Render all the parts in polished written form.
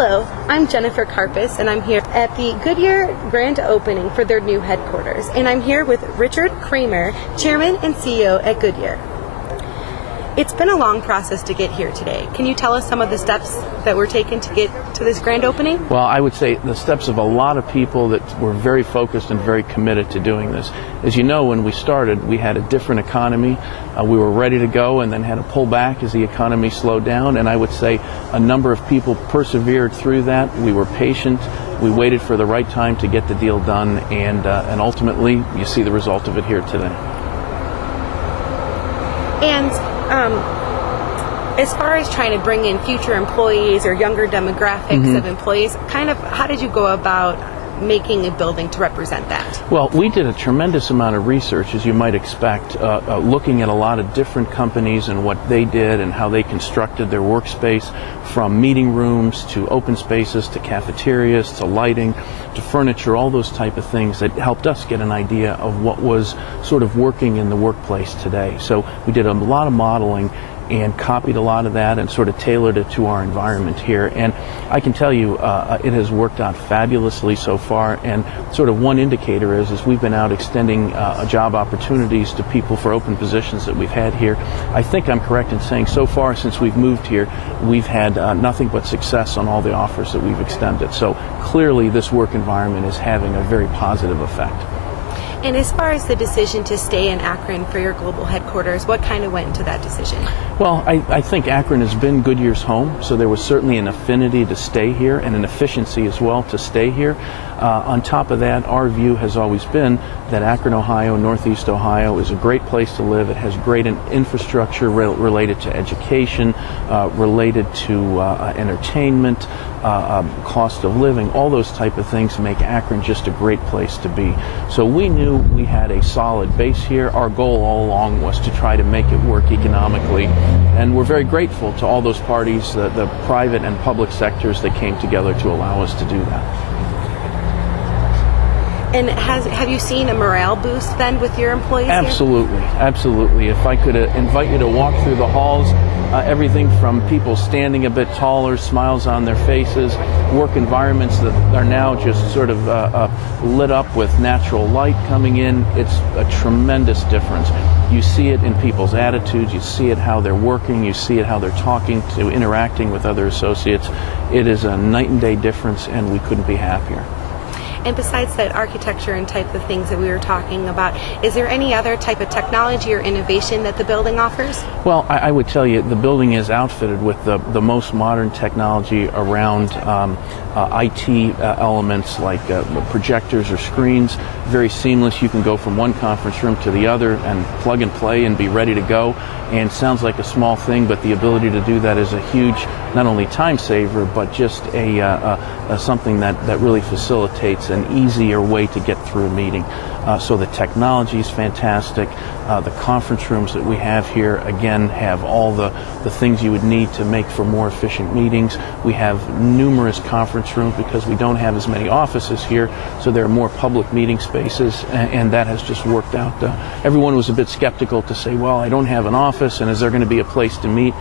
Hello, I'm Jennifer Karpus, and I'm here at the Goodyear grand opening for their new headquarters. And I'm here with Richard Kramer, Chairman and CEO at Goodyear. It's been a long process to get here today. Can you tell us some of the steps that were taken to get to this grand opening? Well, I would say the steps of a lot of people that were very focused and very committed to doing this. As you know, when we started, we had a different economy. We were ready to go and then had to pull back as the economy slowed down. And I would say a number of people persevered through that. We were patient. We waited for the right time to get the deal done. And ultimately, you see the result of it here today. And as far as trying to bring in future employees or younger demographics of employees, kind of how did you go about making a building to represent that? Well, we did a tremendous amount of research, as you might expect, looking at a lot of different companies and what they did and how they constructed their workspace, from meeting rooms to open spaces to cafeterias to lighting to furniture, all those type of things that helped us get an idea of what was sort of working in the workplace today. So we did a lot of modeling and copied a lot of that and sort of tailored it to our environment here. And I can tell you it has worked out fabulously so far. And sort of one indicator is we've been out extending job opportunities to people for open positions that we've had here. I think I'm correct in saying so far since we've moved here, we've had nothing but success on all the offers that we've extended. So clearly this work environment is having a very positive effect. And as far as the decision to stay in Akron for your global headquarters, what kind of went into that decision? Well, I think Akron has been Goodyear's home, so there was certainly an affinity to stay here and an efficiency as well to stay here. On top of that, our view has always been that Akron, Ohio, Northeast Ohio is a great place to live. It has great infrastructure related to education, related to entertainment, cost of living. All those type of things make Akron just a great place to be. So we knew we had a solid base here. Our goal all along was to try to make it work economically, and we're very grateful to all those parties, the private and public sectors that came together to allow us to do that. And have you seen a morale boost then with your employees Absolutely, here? Absolutely. If I could invite you to walk through the halls, everything from people standing a bit taller, smiles on their faces, work environments that are now just sort of lit up with natural light coming in. It's a tremendous difference. You see it in people's attitudes, you see it how they're working, you see it how they're talking to interacting with other associates. It is a night and day difference, and we couldn't be happier. And besides that architecture and type of things that we were talking about, is there any other type of technology or innovation that the building offers? Well, I would tell you the building is outfitted with the most modern technology around IT elements like projectors or screens. Very seamless. You can go from one conference room to the other and plug and play and be ready to go. And sounds like a small thing, but the ability to do that is a huge, not only time saver, but just something that really facilitates an easier way to get through a meeting. So the technology is fantastic. The conference rooms that we have here, again, have all the things you would need to make for more efficient meetings. We have numerous conference rooms because we don't have as many offices here, so there are more public meeting spaces, and that has just worked out. Everyone was a bit skeptical to say, well, I don't have an office, and is there going to be a place to meet?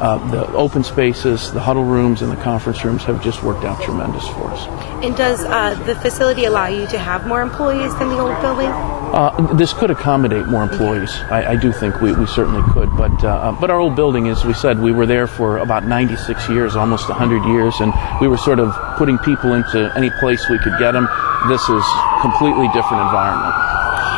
The open spaces, the huddle rooms, and the conference rooms have just worked out tremendous for us. And does the facility allow you to have more employees than the old building? This could accommodate more employees. I do think we certainly could. But our old building, as we said, we were there for about 96 years, almost 100 years, and we were sort of putting people into any place we could get them. This is a completely different environment.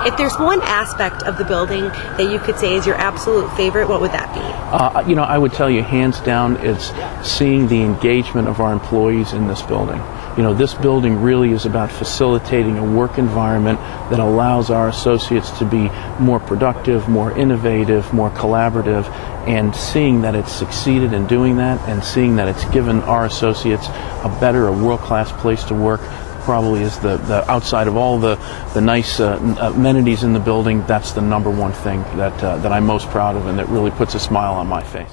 If there's one aspect of the building that you could say is your absolute favorite, what would that be? I would tell you hands down it's seeing the engagement of our employees in this building. This building really is about facilitating a work environment that allows our associates to be more productive, more innovative, more collaborative, and seeing that it's succeeded in doing that and seeing that it's given our associates a world-class place to work probably is the outside of all the nice amenities in the building, that's the number one thing that I'm most proud of and that really puts a smile on my face.